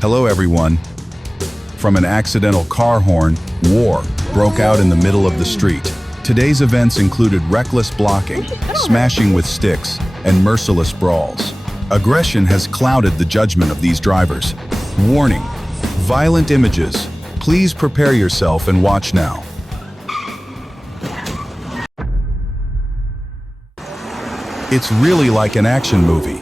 Hello everyone. From an accidental car horn, war broke out in the middle of the street. Today's events included reckless blocking, smashing with sticks, and merciless brawls. Aggression has clouded the judgment of these drivers. Warning: violent images. Please prepare yourself and watch now. It's really like an action movie.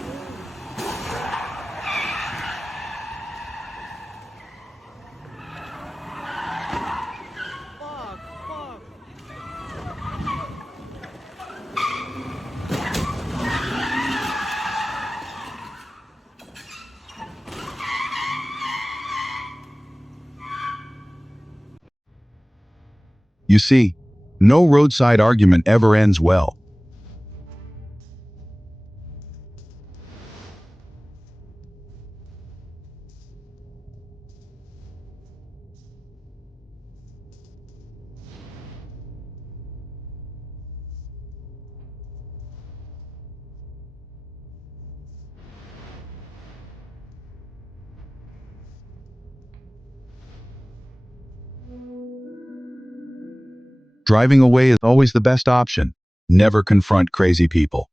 You see, no roadside argument ever ends well. Driving away is always the best option. Never confront crazy people.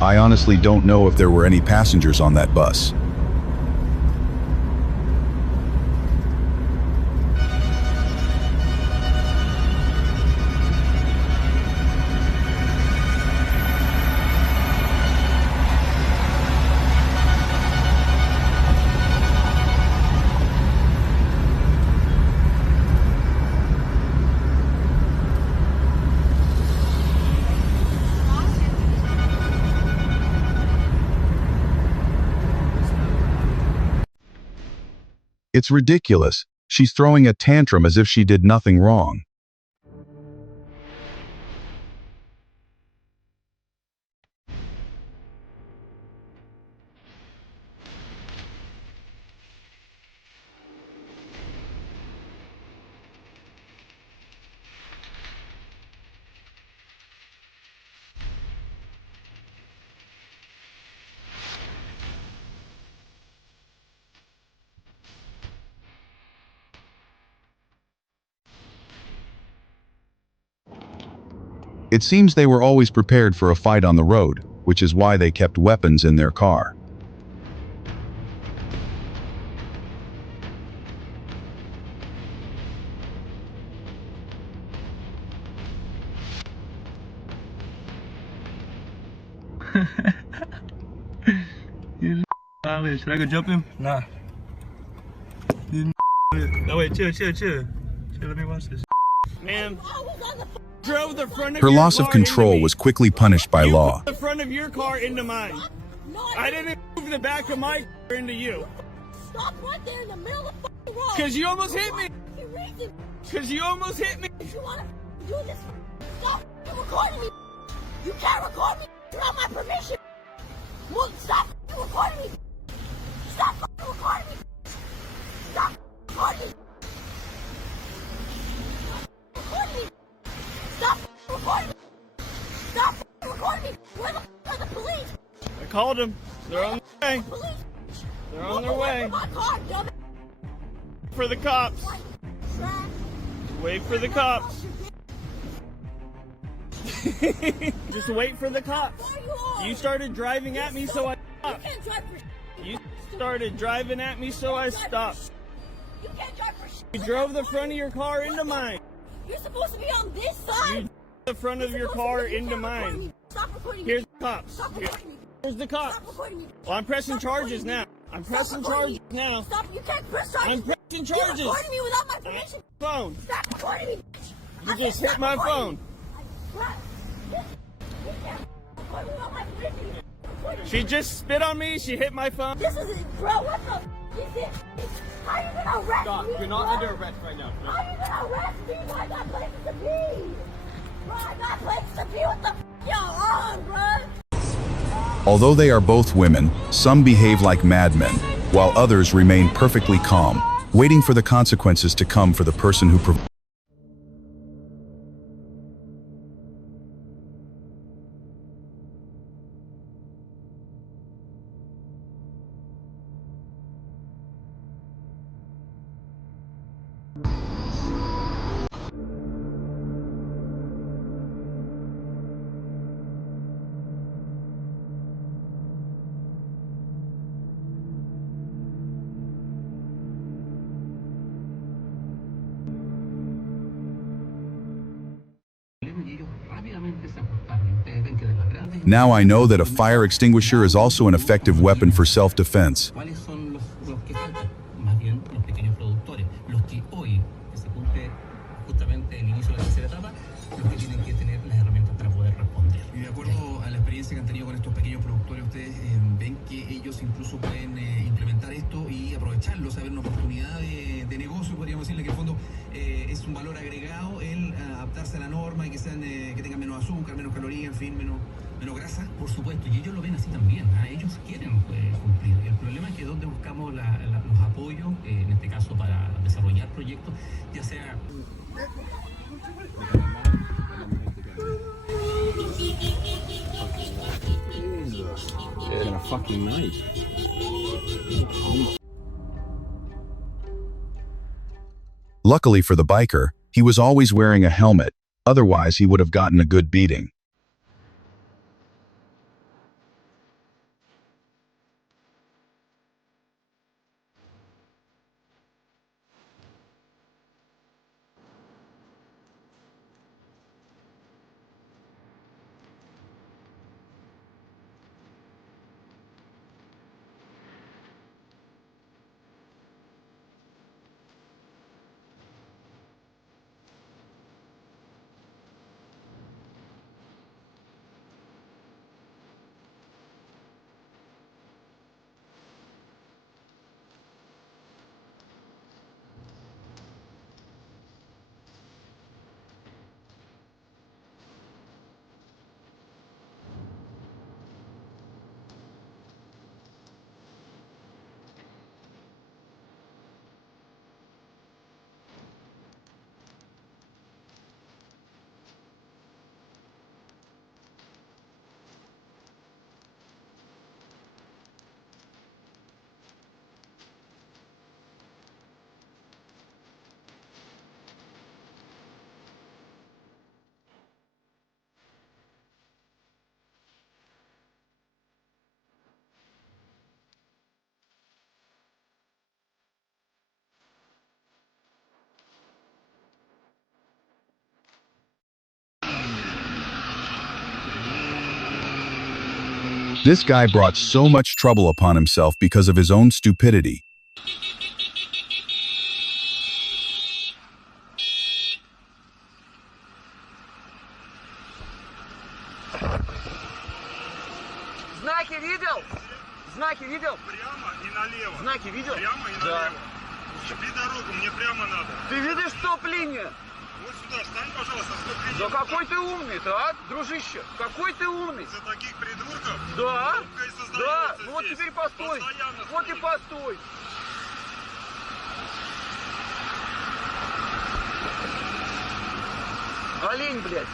I honestly don't know if there were any passengers on that bus. It's ridiculous. She's throwing a tantrum as if she did nothing wrong. It seems they were always prepared for a fight on the road, which is why they kept weapons in their car. Should I go jump him? Nah. No, wait, chill. Let me watch this. Ma'am, drove the front of Her your loss of car control into me. was quickly punished by You law. put the front of your car into mine. I didn't move the back of my car into you. Stop right there in the middle of the fucking road. Cause you almost hit me. Reason. Cause you almost hit me. If you wanna do this, stop recording me. You can't record me without my permission. Well, stop recording me. Stop recording me. Stop recording me. Record me. Stop recording me. Stop recording me. Where the fuck are the police? I called them. They're on their way. Police. They're on their way. My car, dumb. For the cops. Wait for the cops. Just wait for the cops. You started driving at me, so I stopped. You can't drive for You started driving at me, so I stopped. You can't drive for shit. You drove the front of your car into mine. You're supposed to be on this side. You drove the front of your car into mine. Stop recording me. Here's the cops. Stop recording me. Here's the cops. Stop recording me. Well, I'm pressing Stop charges recording me. now. I'm Stop pressing recording charges me. now. Stop. You can't press charges. I'm pressing charges. You're recording me without my permission. Phone. Stop recording me. You just hit my phone. You can't record me without my permission. She just spit on me. She hit my phone. This is, bro, what the f is this? How you gonna arrest Stop. me, You're not bro? under arrest right now. No. How you gonna arrest me? Bro, I got places to be. Bro, I got places to be. What the f y'all on, bro? Although they are both women, some behave like madmen, while others remain perfectly calm, waiting for the consequences to come for the person who provoked. Now I know that a fire extinguisher is also an effective weapon for self-defense. ¿Cuáles son los que faltan? Más bien los pequeños productores, los que hoy, que se cumple justamente el inicio de la tercera etapa, los que tienen que tener las herramientas para poder responder. Y de acuerdo a la experiencia que han tenido con estos pequeños productores, ustedes ven que ellos incluso pueden implementar esto y aprovecharlo, saber una oportunidad de negocio, podríamos decirle que en el fondo es un valor agregado el adaptarse a la norma y que sean que tengan menos azúcar, menos calorías, en fin, menos grasa. Por supuesto, y ellos lo ven así también, ellos quieren cumplir. El problema es que donde buscamos los apoyos, en este caso para desarrollar proyectos, ya sea... Got a fucking knife. Luckily for the biker, he was always wearing a helmet, otherwise he would have gotten a good beating. This guy brought so much trouble upon himself because of his own stupidity. Знаки видел? Знаки видел? Прямо и налево. Знаки видел? Прямо и Да. налево. Ищи дорогу, мне прямо надо. Ты видишь стоп-линия? Вот сюда встань, пожалуйста, стоп-линию. Да какой ты умный-то, а, дружище? Какой ты умный? За таких придурков Да, пробка и да, создается ну вот здесь. теперь постой. Постоянно Вот и стоит. постой. Олень, блядь.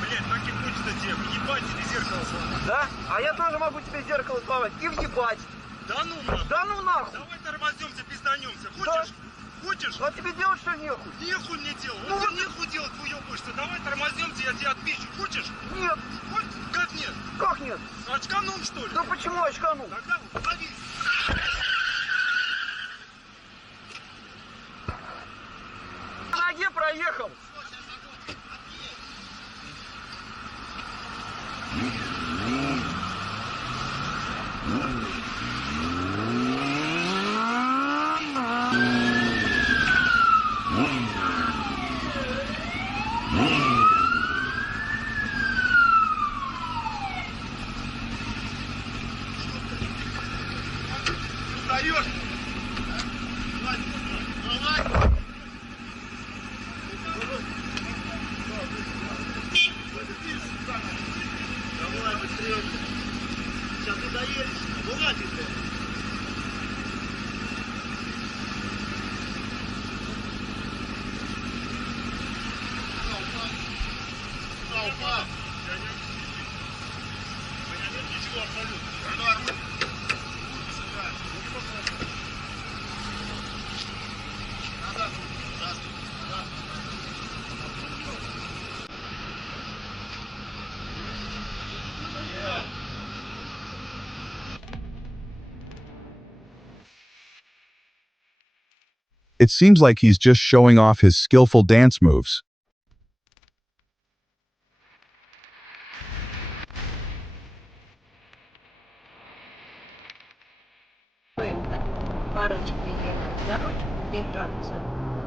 Блять, так и будет тебе. Ебать тебе зеркало сломать. Да? А я тоже могу тебе зеркало сломать и въебать. Да ну нахуй. Да ну нахуй. Давай тормознемся, пизданемся. Да. Хочешь? Хочешь? А тебе делать что нехуй? Нехуй мне делать. Ну Вот вот. тебе нехуй делать, уебаешься. Давай тормознемся, я тебя отпищу. Хочешь? Нет. Хочешь? Как нет? Как нет? Очканул, что ли? Да почему очканул? Тогда лови. На ноге проехал. It seems like he's just showing off his skillful dance moves.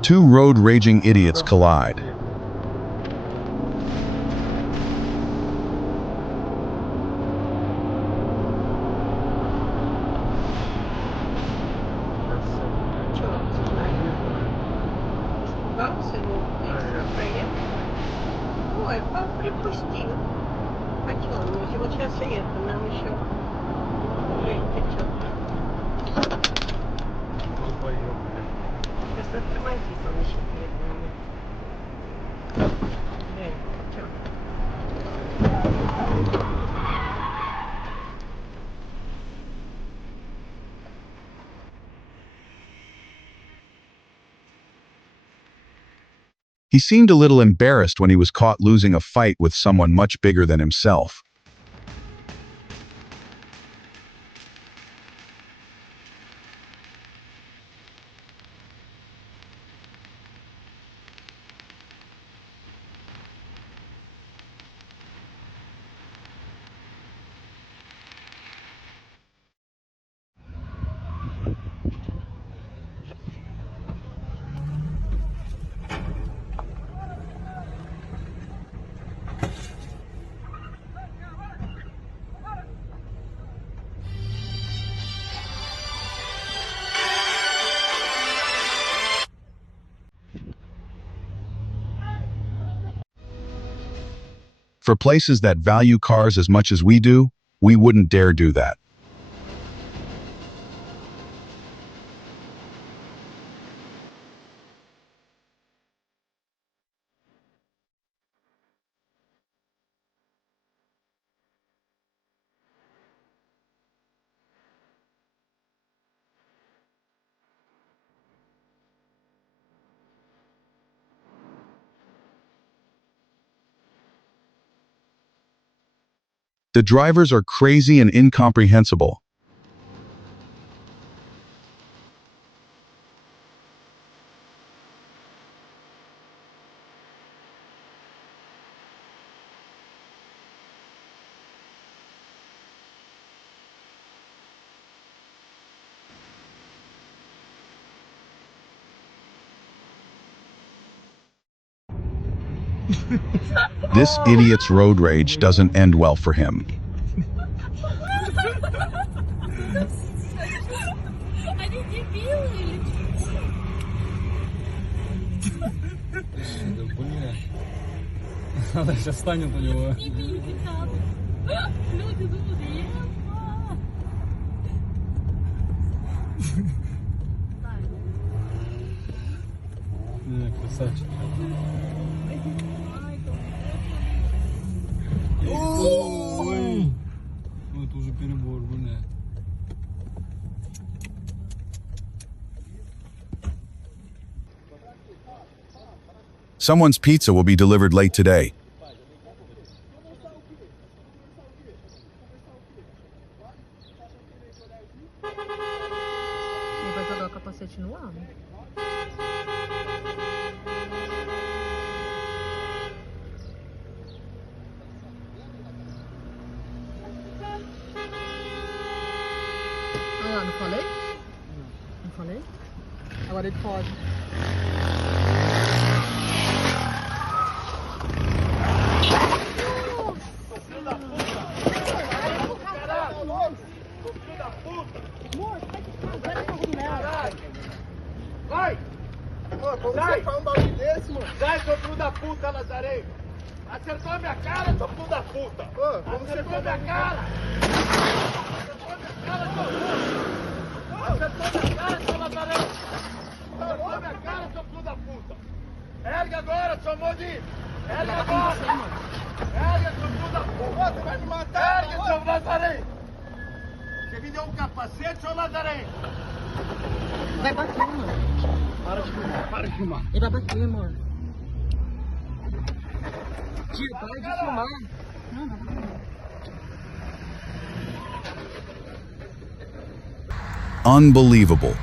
Two road-raging idiots collide. Ой, припустил. А чё, он еще вот сейчас и это, нам еще... Жень, ты чё? Сейчас оттормози, он еще приедет. Жень, чё? He seemed a little embarrassed when he was caught losing a fight with someone much bigger than himself. For places that value cars as much as we do, we wouldn't dare do that. The drivers are crazy and incomprehensible. This idiot's road rage doesn't end well for him. Они дебилы или Она сейчас станет у него. Люди думают, Не, красавчик. Ой, ну это уже перебор, бля. Someone's pizza will be delivered late today. Ele vai jogar o capacete no ar? Olha lá, não falei? Não falei? Agora ele pode. Vai! Sai! Um bagulho desse, mano. Sai, seu filho da puta, Nazaré! Acertou a minha cara, seu filho da puta! Acertou a minha cara! Acertou a minha cara, seu Nazaré! Acertou a minha cara, seu filho da puta! Ergue agora, seu Modi! Ergue agora! Porra, você vai me matar! Ergue, seu Nazaré! Você me deu um capacete, seu Nazaré? Vai bater, mano. Para de filmar, para de filmar. Ele vai bater, mano. Tio, para de filmar. Unbelievable.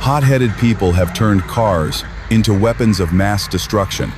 Hot-headed people have turned cars into weapons of mass destruction.